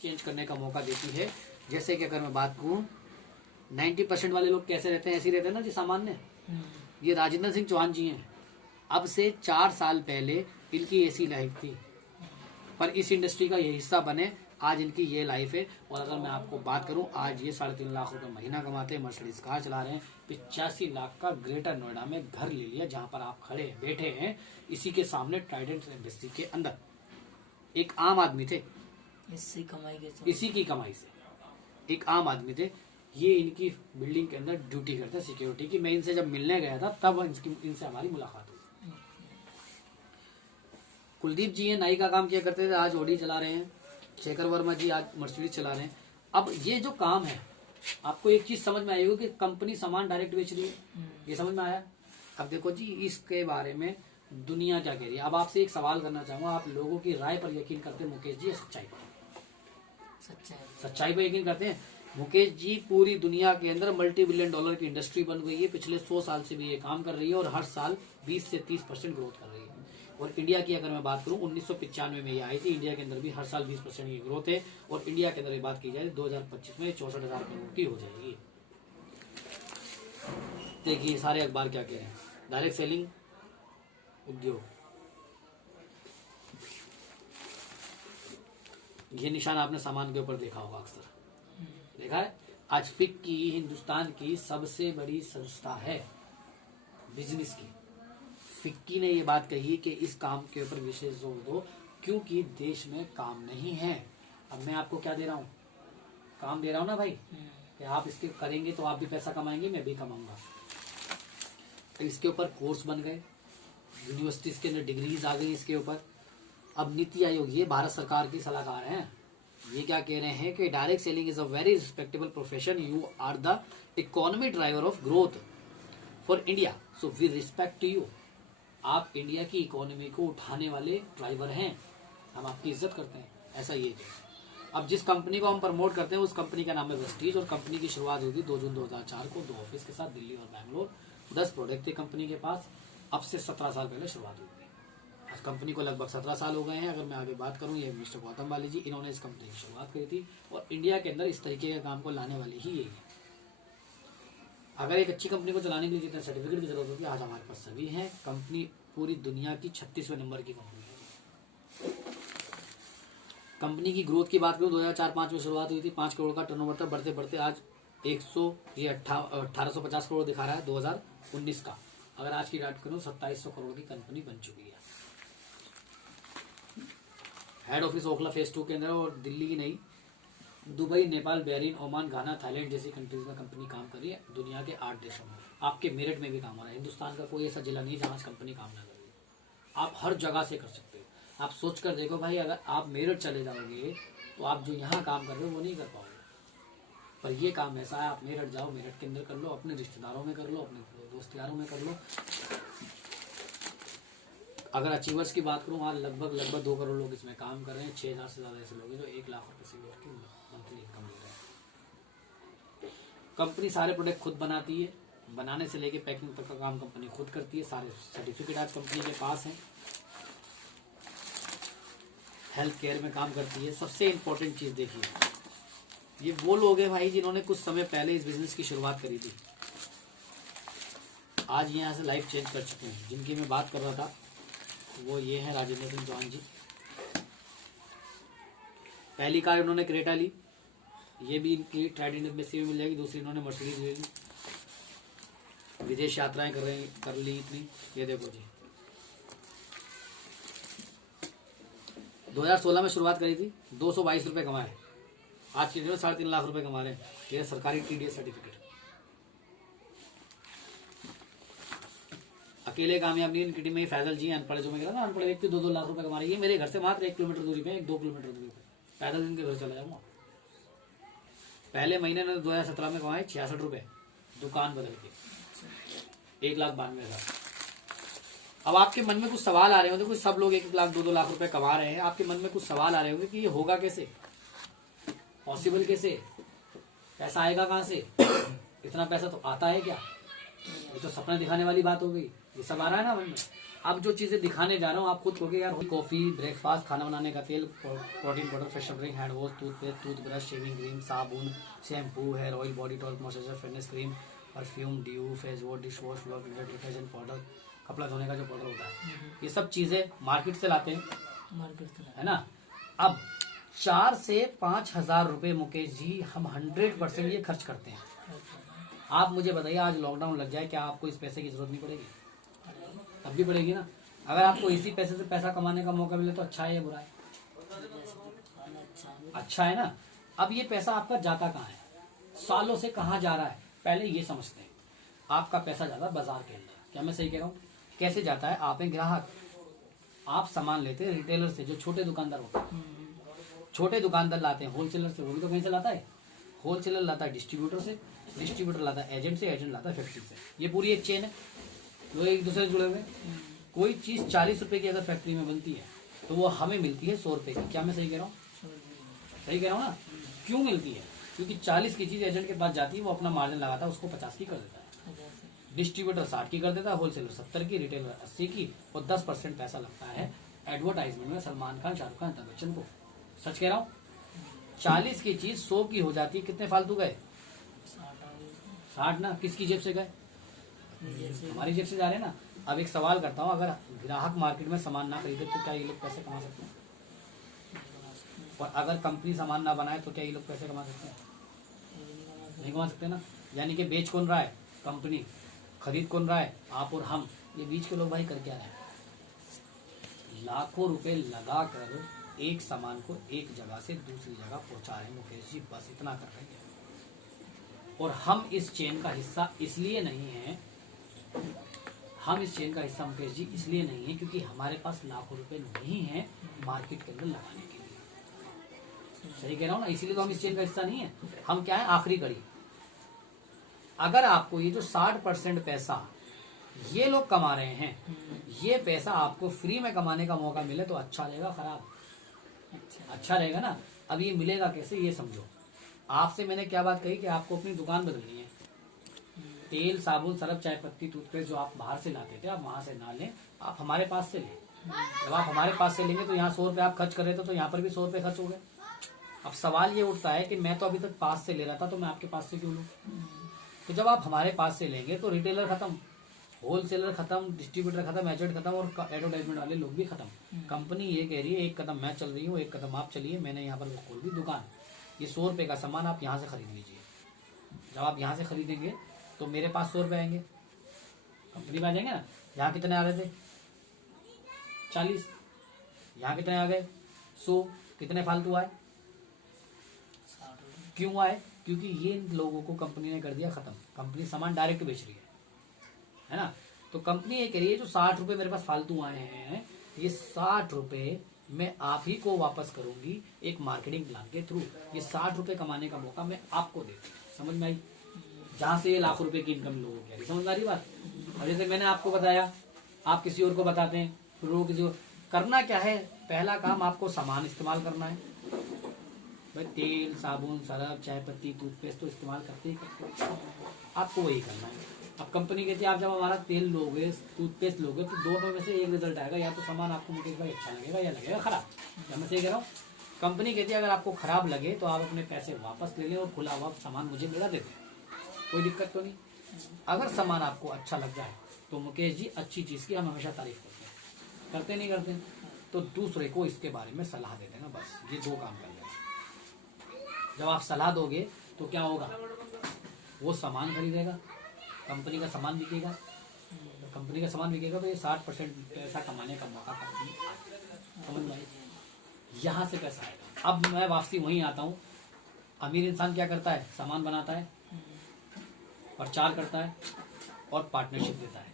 Change करने का मौका देती है। जैसे कि अगर मैं बात करूं 90% वाले लोग कैसे रहते हैं, ऐसे ही रहते हैं ना जी सामान्य। ये राजेंद्र सिंह चौहान जी हैं। अब से 4 साल पहले इनकी ऐसी लाइफ थी, पर इस इंडस्ट्री का ये हिस्सा बने, आज इनकी ये लाइफ है। और अगर मैं आपको बात करूं, आज ये 3.5 लाख रुपए महीना कमाते हैं, मर्सिडीज कार चला रहे हैं, 85 लाख का ग्रेटर नोएडा में घर ले लिया, जहां पर आप खड़े बैठे हैं इसी के सामने ट्राइडेंट एम्बेसी के अंदर। एक आम आदमी थे, इसी की कमाई से एक आम आदमी थे। ये इनकी बिल्डिंग के अंदर ड्यूटी करते हैं सिक्योरिटी की। मैं इनसे जब मिलने गया था तब इनसे हमारी मुलाकात हुई। कुलदीप जी हैं, नाई का काम किया करते थे, आज ऑडी चला रहे हैं। शेखर वर्मा जी आज मर्सिडीज चला रहे हैं। अब ये जो काम है, आपको एक चीज समझ में आई होगी कि कंपनी सामान डायरेक्ट बेच रही है, ये समझ में आया। अब देखो जी, इसके बारे में दुनिया क्या कह रही है। अब आपसे एक सवाल करना चाहूंगा, आप लोगों की राय पर यकीन करते हैं मुकेश जी या सच्चाई पर? सच्चाई पर यकीन करते हैं। मुकेश जी, पूरी दुनिया के अंदर $multi billion की इंडस्ट्री बन गई है। पिछले 100 साल से भी ये काम कर रही है और हर साल 20 से 30% ग्रोथ कर रही है। और इंडिया की अगर मैं बात करूं, 1995 में ये आई थी। इंडिया के अंदर भी हर साल 20% की ग्रोथ है। और इंडिया के अंदर ये बात की जाए 2025 में 64,000 करोड़ की हो जाएगी। देखिए सारे अखबार क्या कह रहे हैं, डायरेक्ट सेलिंग उद्योग, ये निशान आपने सामान के ऊपर देखा होगा, अक्सर देखा है। आज फिक्की हिंदुस्तान की सबसे बड़ी संस्था है बिजनेस की। फिक्की ने ये बात कही कि इस काम के ऊपर विशेष जोर दो, क्योंकि देश में काम नहीं है। अब मैं आपको क्या दे रहा हूँ, काम दे रहा हूँ ना भाई, कि आप इसके करेंगे तो आप भी पैसा कमाएंगे, मैं भी कमाऊंगा। तो इसके ऊपर कोर्स बन गए, यूनिवर्सिटीज के अंदर डिग्रीज आ गई इसके ऊपर। अब नीति आयोग, ये भारत सरकार की सलाहकार हैं, ये क्या कह रहे हैं कि direct selling is a very respectable profession, you are the economy driver of growth for India, so we respect you. आप इंडिया की इकोनॉमी को उठाने वाले ड्राइवर हैं, हम आपकी इज्जत करते हैं, ऐसा ये है। अब जिस कंपनी को हम प्रमोट करते हैं उस कंपनी का नाम है वेस्टीज, और कंपनी की शुरुआत हुई थी 2 जून 2004 को 2 ऑफिस के साथ, दिल्ली और बैंगलोर। 10 प्रोडक्ट थे कंपनी के पास। अब से 17 साल पहले शुरुआत हुई थी। आज कंपनी को लगभग 17 साल हो गए हैं। अगर मैं आगे बात करूं, ये मिस्टर गौतम वाली जी, इन्होंने इस कंपनी की शुरुआत करी थी। और इंडिया के अंदर इस तरीके के काम को लाने वाली ही यही है। अगर एक अच्छी कंपनी को चलाने के लिए जितने सर्टिफिकेट की जरूरत होती है, आज हमारे पास सभी हैं। कंपनी पूरी दुनिया की 36वें नंबर की कंपनी है। कंपनी की ग्रोथ की बात करूं, 2004-05 में शुरुआत हुई थी, 5 करोड़ का टर्नओवर था। बढ़ते बढ़ते आज 1850 करोड़ दिखा रहा है 2019 का। अगर आज की बात करूं, 2700 करोड़ की कंपनी बन चुकी है। हेड ऑफिस ओखला फेज 2 के अंदर, और दिल्ली की नहीं, दुबई, नेपाल, बहरीन, ओमान, घाना, थाईलैंड जैसी कंट्रीज में कंपनी काम कर रही है। दुनिया के 8 देशों में। आपके मेरठ में भी काम हो रहा है। हिंदुस्तान का कोई ऐसा जिला नहीं है जहां कंपनी काम ना कर रही है। आप हर जगह से कर सकते हो। आप सोच कर देखो भाई, अगर आप मेरठ चले जाओगे तो आप जो यहाँ काम कर रहे हो वो नहीं कर पाओगे। पर ये काम ऐसा है, आप मेरठ जाओ, मेरठ के अंदर कर लो, अपने रिश्तेदारों में कर लो, अपने दोस्त यारों में कर लो। अगर अचीवर्स की बात करूं, आज लगभग 2 करोड़ लोग इसमें काम कर रहे हैं। 6,000 से ज्यादा ऐसे लोग हैं जो 1 लाख रुपए से की मंथली इनकम ले रहे हैं। कंपनी सारे प्रोडक्ट खुद बनाती है, बनाने से लेके पैकिंग तक का काम कंपनी खुद करती है। सारे सर्टिफिकेट आज कंपनी के पास हैं। हेल्थ केयर में काम करती है। सबसे इंपॉर्टेंट चीज देखिए, ये वो लोग हैं भाई जिन्होंने कुछ समय पहले इस बिजनेस की शुरुआत करी थी, आज यहाँ से लाइफ चेंज कर चुके हैं। जिनकी मैं बात कर रहा था वो ये है राजेंद्र सिंह चौहान जी। पहली कार इन्होंने क्रेटा ली, ये भी इनकी ट्राइडेंट एम्बेसी में मिल जाएगी। दूसरी इन्होंने मर्सिडीज ले ली। विदेश यात्राएं कर ली इतनी। ये देखो जी, 2016 में शुरुआत करी थी, 222 रुपए कमाए। आज के दिन में 3.5 लाख रुपए कमा रहे हैं। ये सरकारी TDS सर्टिफिकेट। अकेले कामयाब नहीं इनकी टीम में। फैजल जी अनपढ़, जो मैं कह रहा था अनपढ़ व्यक्ति 2-2 लाख रुपए कमा रही है। मेरे घर से मात्र 1 किलोमीटर दूरी पे, 2 किलोमीटर दूरी पे पैदल इनके घर चला जाऊंगा। पहले महीने ने 2017 में कमाए 66 रुपए, दुकान बदल के 1,92,000। अब आपके मन में कुछ सवाल आ रहे होंगे, कुछ सब लोग 1 लाख 2-2 लाख रुपए कमा रहे हैं। आपके मन में कुछ सवाल आ रहे होंगे कि ये होगा कैसे, पॉसिबल कैसे, पैसा आएगा कहां से, इतना पैसा तो आता है क्या? ये तो सपना दिखाने वाली बात हो गई। ये सब आ रहा है ना मन में। अब जो चीजें दिखाने जा रहा हूँ आप खुद कहोगे यार, कॉफी, ब्रेकफास्ट, खाना बनाने का तेल, protein powder, facial drink, hand wash, toothpaste, toothbrush, shaving cream, साबुन, shampoo, hair oil, body tonic, moisturiser, fitness cream, perfume, dew, face wash, dish wash, detergent powder, कपड़ा धोने का जो पाउडर होता है, ये सब चीजें मार्केट से लाते हैं, है ना। अब 4 से 5 हजार रुपए मुकेश जी हम 100% ये खर्च करते हैं। आप मुझे बताइए आज लॉकडाउन लग जाए, क्या आपको इस पैसे की जरूरत नहीं पड़ेगी? तब भी पड़ेगी ना। अगर आपको इसी पैसे से पैसा कमाने का मौका मिले तो अच्छा है या बुरा है? अच्छा है ना। अब ये पैसा आपका जाता कहाँ है, सालों से कहाँ जा रहा है, पहले ये समझते हैं। आपका पैसा जाता है बाजार के अंदर, क्या मैं सही कह रहा हूँ? कैसे जाता है? आप हैं ग्राहक, आप सामान लेते हैं रिटेलर से, जो छोटे दुकानदार होते हैं। छोटे दुकानदार लाते हैं होलसेलर से, वो भी तो कहीं से लाता है, होलसेलर लाता है डिस्ट्रीब्यूटर से, डिस्ट्रीब्यूटर लाता है एजेंट से, एजेंट लाता है फैक्ट्री से। ये पूरी एक चेन है, वो एक दूसरे से जुड़े हुए। कोई चीज 40 रुपए की अगर फैक्ट्री में बनती है तो वो हमें मिलती है 100 रुपए की। क्या मैं सही कह रहा हूँ? सही कह रहा हूँ ना। क्यों मिलती है? क्योंकि 40 की चीज एजेंट के पास जाती है, वो अपना मार्जिन लगाता है, उसको 50 की कर देता है, डिस्ट्रीब्यूटर 60 की कर देता है, होलसेलर 70 की, रिटेलर 80 की, और 10% पैसा लगता है एडवर्टाइजमेंट में सलमान खान, शाहरुख खान, अमिताभ बच्चन को। सच कह रहा हूँ। 40 की चीज 100 की हो जाती है, कितने फालतू गए? 60 ना। किसकी जेब से गए? हमारी जेब से जा रहे हैं ना। अब एक सवाल करता हूँ, अगर ग्राहक मार्केट में सामान ना खरीदे तो क्या ये लोग पैसे कमा सकते हैं? और अगर कंपनी सामान ना बनाए तो क्या ये लोग पैसे कमा सकते हैं? नहीं कमा सकते ना। यानी कि बेच कौन रहा है? कंपनी। खरीद कौन रहा है? आप और हम। ये बीच के लोग भाई कर क्या रहे हैं? लाखों रुपए लगाकर एक सामान को एक जगह से दूसरी जगह पहुंचा रहे हैं मुकेश जी, बस इतना कर रहे हैं। और हम इस चेन का हिस्सा इसलिए नहीं है, हम इस चेन का हिस्सा मुकेश जी इसलिए नहीं है क्योंकि हमारे पास लाखों रुपए नहीं है मार्केट के अंदर लगाने के लिए। सही कह रहा हूँ ना। इसीलिए तो हम इस चेन का हिस्सा नहीं है। हम क्या है? आखिरी कड़ी। अगर आपको ये जो 60% पैसा ये लोग कमा रहे हैं, ये पैसा आपको फ्री में कमाने का मौका मिले तो अच्छा रहेगा, खराब? अच्छा रहेगा ना। अब ये मिलेगा कैसे, ये समझो। आपसे मैंने क्या बात कही कि आपको अपनी दुकान बदलनी है। तेल, साबुन, सरफ, चाय पत्ती, टूथपेस्ट जो आप बाहर से लाते थे, आप वहां से ना लें, आप हमारे पास से लें। जब आप हमारे पास से लेंगे तो यहाँ 100 रुपए आप खर्च कर रहे थे, तो यहाँ पर भी 100 रुपए खर्च हो गए। अब सवाल ये उठता है कि मैं तो अभी तक पास से ले रहा था, तो मैं आपके पास से क्यों लूं? तो जब आप हमारे पास से लेंगे तो रिटेलर खत्म, होलसेलर खत्म, डिस्ट्रीब्यूटर खत्म, एजेंट खत्म, और एडवर्टाइजमेंट वाले लोग भी खत्म। कंपनी ये कह रही है एक कदम मैं चल रही हूँ, एक कदम आप चलिए, मैंने यहाँ पर खोल दी दुकान, ये 100 रुपए का सामान आप यहाँ से खरीद लीजिए। जब आप यहाँ से खरीदेंगे तो मेरे पास 100 रुपए आएंगे, कंपनी में आ जाएंगे ना। यहाँ कितने आ रहे थे? 40। यहाँ कितने आ गए? 100। कितने फालतू आए? क्यों आए? क्योंकि ये लोगों को कंपनी ने कर दिया खत्म। कंपनी सामान डायरेक्ट बेच रही है ना। तो कंपनी ये कह रही है जो 60 रुपए मेरे पास फालतू आए हैं, ये 60 रुपए मैं आप ही को वापस करूंगी एक मार्केटिंग प्लान के थ्रू। ये 60 रुपए कमाने का मौका मैं आपको देती हूँ। समझ में आई? जहां से ये लाखों रुपए की इनकम लोगों की, समझ में आ रही बात? और जैसे मैंने आपको बताया, आप किसी और को बताते हैं, फिर वो किसी और। करना क्या है? पहला काम आपको सामान इस्तेमाल करना है भाई। तेल, साबुन, सरफ, चाय पत्ती, टूथपेस्ट तो इस्तेमाल करते ही करते हैं, आपको वही करना है। अब कंपनी कहती है आप जब हमारा तेल लोगे, टूथपेस्ट लोगे, तो दोनों में से एक रिजल्ट आएगा, या तो सामान आपको मुकेश भाई अच्छा लगेगा या लगेगा खराब। जब मैं सही कह रहा हूँ। कंपनी कहती है अगर आपको खराब लगे तो आप अपने पैसे वापस ले लें और खुला हुआ सामान मुझे मेरा दे दें, कोई दिक्कत तो नहीं। अगर सामान आपको अच्छा लग जाए तो मुकेश जी अच्छी चीज की हम हमेशा तारीफ करते नहीं करते? तो दूसरे को इसके बारे में सलाह दे देना, बस ये 2 काम कर लेना। जब आप सलाह दोगे तो क्या होगा? वो सामान खरीदेगा, कंपनी का सामान बिकेगा, कंपनी का सामान बिकेगा तो ये 60% पैसा कमाने का मौका कंपनी। समझ में आई? यहाँ से पैसा आएगा। अब मैं वापसी वहीं आता हूँ। अमीर इंसान क्या करता है? सामान बनाता है, प्रचार करता है और पार्टनरशिप देता है।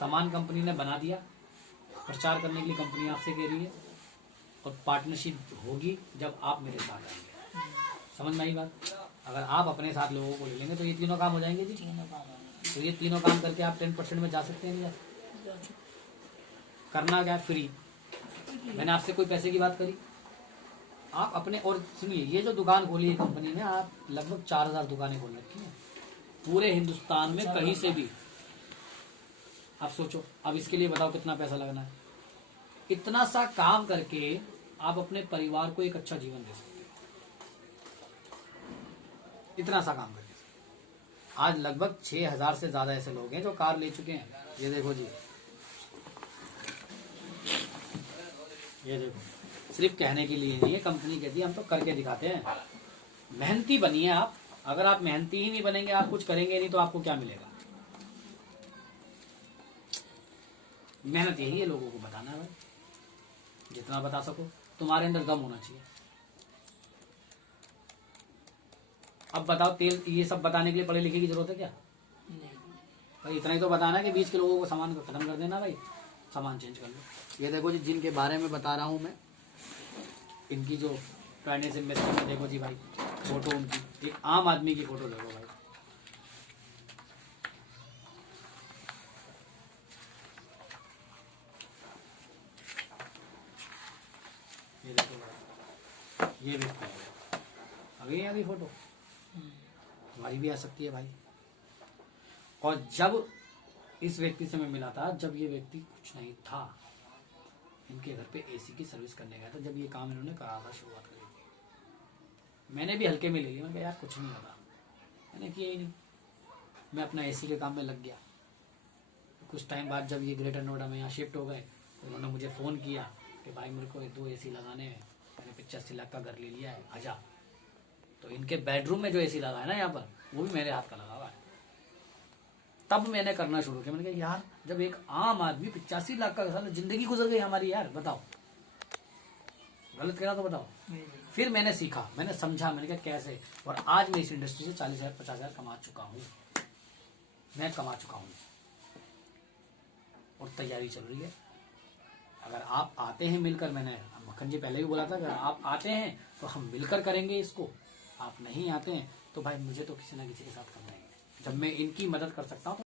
सामान कंपनी ने बना दिया, प्रचार करने के लिए कंपनी आपसे कह रही है, और पार्टनरशिप होगी जब आप मेरे साथ आएंगे। समझ में आई बात? अगर आप अपने साथ लोगों को ले लेंगे तो ये तीनों काम हो जाएंगे जी। तो ये तीनों काम करके आप 10% में जा सकते हैं। नहीं करना क्या? फ्री। मैंने आपसे कोई पैसे की बात करी? आप अपने, और सुनिए, ये जो दुकान खोली है कंपनी ने, आप लगभग 4000 दुकानें खोल रखी हैं पूरे हिंदुस्तान में, कहीं से भी आप सोचो, अब इसके लिए बताओ कितना पैसा लगना है। इतना सा काम करके आप अपने परिवार को एक अच्छा जीवन दे सकते हो, इतना सा काम करके। आज लगभग 6,000 से ज्यादा ऐसे लोग हैं जो कार ले चुके हैं। ये देखो जी, ये देखो, सिर्फ कहने के लिए नहीं है, कंपनी कहती है हम तो करके दिखाते हैं। मेहनती बनिए आप। अगर आप मेहनती ही नहीं बनेंगे, आप कुछ करेंगे नहीं, तो आपको क्या मिलेगा? मेहनत यही है लोगों को बताना है भाई, जितना बता सको। तुम्हारे अंदर दम होना चाहिए। अब बताओ, तेल ये सब बताने के लिए पढ़े लिखे की जरूरत है क्या? नहीं। भाई इतना ही तो बताना कि बीच के लोगों को सामान को खत्म कर देना, भाई सामान चेंज कर लो। ये देखो जी, जिनके बारे में बता रहा हूं मैं, इनकी जो प्राइवेट इन्वेस्टर में देखो जी भाई, फोटो उनकी, एक आम आदमी की फोटो देखो भाई। ये देखो भाई, ये भी अभी अभी फोटो तुम्हारी भी आ सकती है भाई। और जब इस व्यक्ति से मैं मिला था, जब ये व्यक्ति कुछ नहीं था, इनके घर पे एसी की सर्विस करने गया था, जब ये काम इन्होंने करा था, शुरुआत करी थी, मैंने भी हल्के में ले लिया। मैंने कहा यार कुछ नहीं होता, मैंने किया ही नहीं। मैं अपना एसी के काम में लग गया। कुछ टाइम बाद जब ये ग्रेटर नोएडा में यहाँ शिफ्ट हो गए, तो उन्होंने मुझे फ़ोन किया कि भाई मेरे को 2 एसी लगाने हैं, मैंने 85 लाख का घर ले लिया है, आजा। तो इनके बेडरूम में जो एसी लगा है ना यहाँ पर, वो भी मेरे हाथ का लगा हुआ है। तब मैंने करना शुरू किया। मैंने कहा यार, जब एक आम आदमी 85 लाख का साल जिंदगी गुजर गई हमारी यार, बताओ गलत कह रहा तो बताओ। फिर मैंने सीखा, मैंने समझा, मैंने कहा कैसे। और आज मैं इस इंडस्ट्री से 40,000 50,000 कमा चुका हूँ, मैं कमा चुका हूँ, और तैयारी चल रही है। अगर आप आते हैं मिलकर, मैंने मक्खन जी पहले भी बोला था, अगर आप आते हैं तो हम मिलकर करेंगे इसको। आप नहीं आते हैं तो भाई मुझे तो किसी ना किसी के साथ करना ही है। जब मैं इनकी मदद कर सकता हूँ